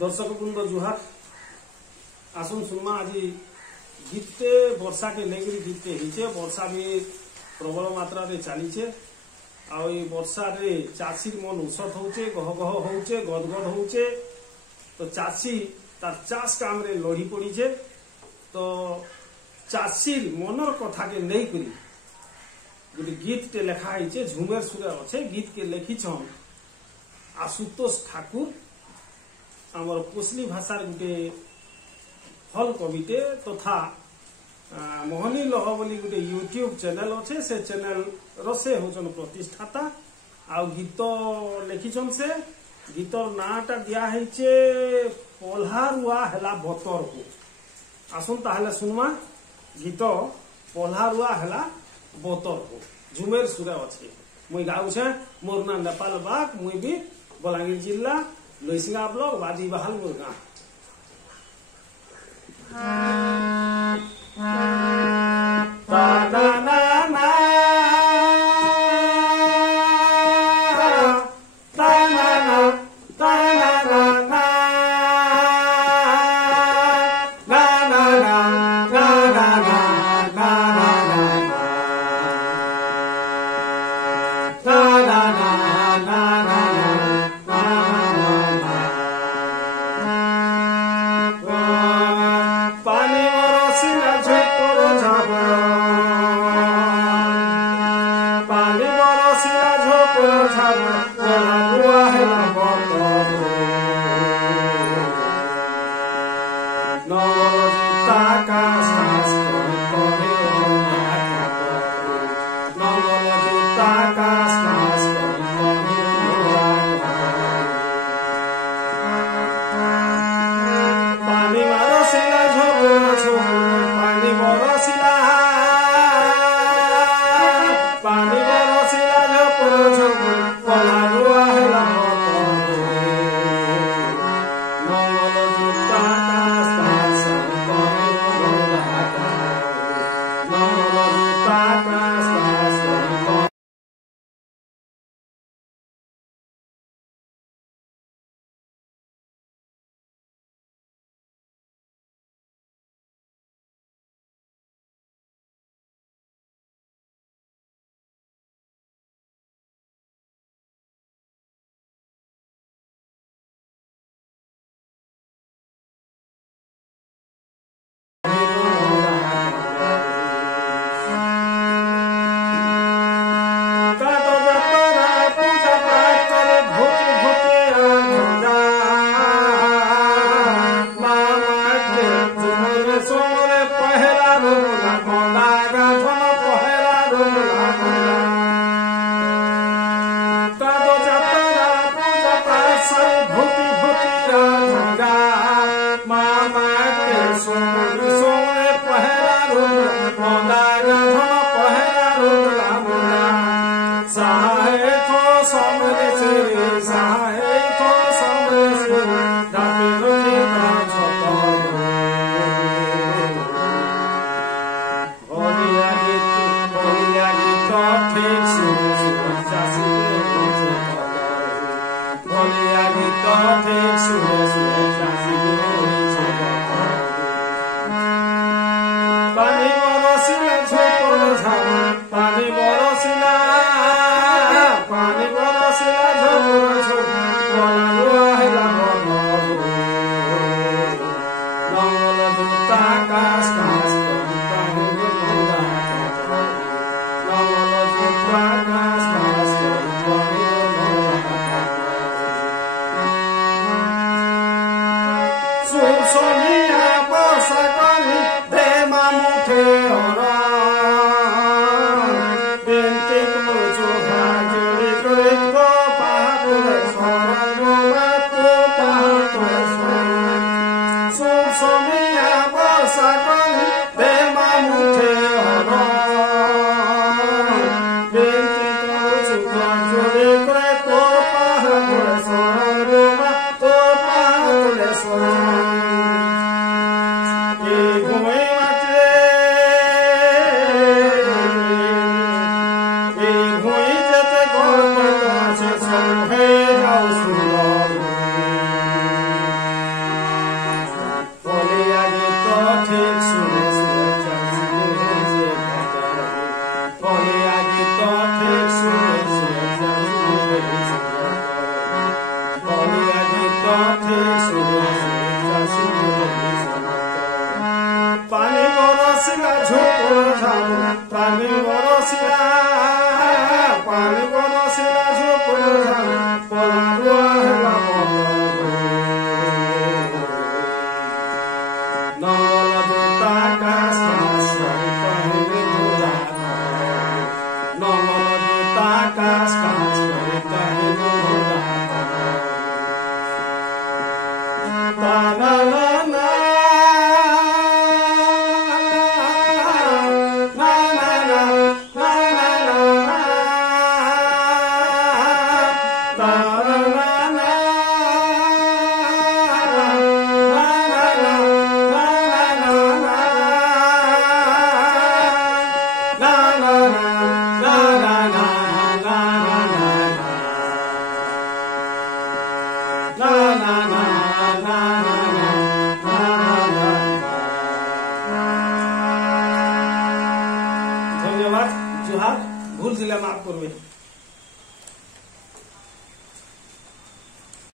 दर्शक बृंद जुहार आसुन सुनमा आज गीते वर्षा के लेकर गीते हिचे वर्षा भी प्रबल मात्रा रे चलीचे आ वर्षा रे चाषी मन उसत होचे गह गह होचे गदगद होचे तो चाषी तार चाष काम रे लड़ी पड़ीचे तो चाषी मनर कथा के नहीं करी गोटे गीत टे लेखा है झुमेर सुरे अच्छे गीत के लिखिछन आशुतोष ठाकुर आमर कोसली भाषा गोटे भल कविते तथा मोहनी लह बोली गोटे यूट्यूब चैनल अच्छे से चैनल रसे होचन प्रतिष्ठाता आ गीत लिखिछन से गीतर नाटा दिया है पल्हारुआ हेला बतर हो आसुन ताहले सुनमा गीत पल्हारुआ हेला बतर हो झुमेर सुरे अच्छे मुई गाउछे मोर ना नेपाल बाग मुई भी बलांगीर जिला लइसिंगा ब्लॉक बाजी बहाल मोर गाँ पानी बरसिला झोपड़ झाड़ू पानी बरसिला झोपड़ झाड़ू पलारुआ हेला नंगल जोता कास कास कहले मोरा नंगल जोता कास कास कहले मोरा धन्यवाद। जोहार। भूल दिले माफ करबे।